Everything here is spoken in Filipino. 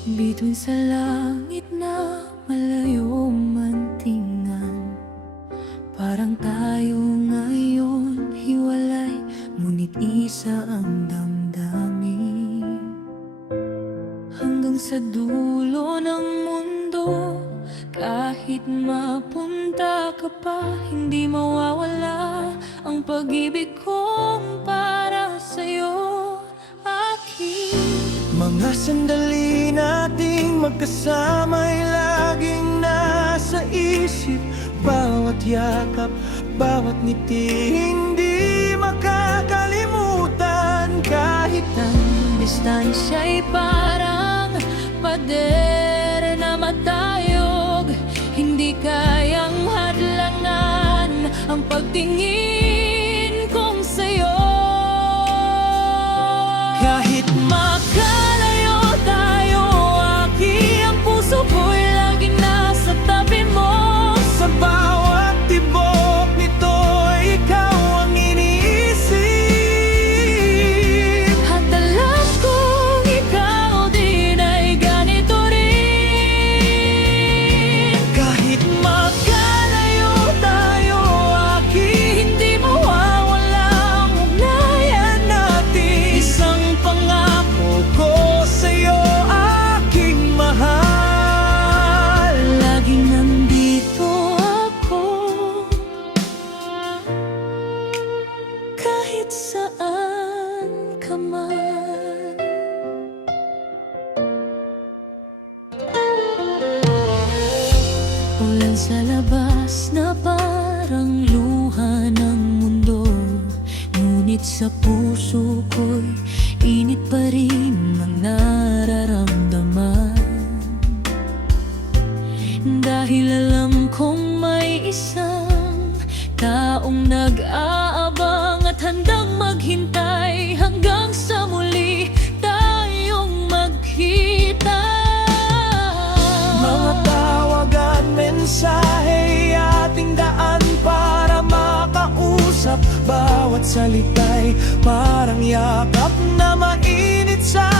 Bituin sa langit na malayo man tingnan, parang tayo ngayon hiwalay, ngunit isa ang damdamin. Hanggang sa dulo ng mundo, kahit mapunta ka pa, hindi mawawala ang pag-ibig kong para sa'yo, aking. Mga sandali nating magkasama'y laging nasa isip. Bawat yakap, bawat ngiti, hindi makakalimutan. Kahit Ang distansya'y parang pader na matayog, hindi kayang hadlangan ang pagtingin kong sa'yo. Kahit makalayo tayo, aki, ang puso ko'y laging nasa tabi mo. sa bawat tibok nito, ikaw ang iniisip. At alam kong ikaw din ay ganito rin. Kahit magkalayo tayo, aki, hindi mawawala ang ugnayan natin. Isang pangako ko sa'yo, aking mahal. Laging nandito ako, kahit saan ka man. Ulan sa labas na parang luha ng mundo, ngunit sa puso ko'y init pa rin ang nararamdaman. Dahil alam kong may isang taong nag-aabang at handang maghintay hanggang sa muli tayong magkita. Mga tawag at mensahe, ating daan para makausap. Bawat salita'y parang yakap na mainit sa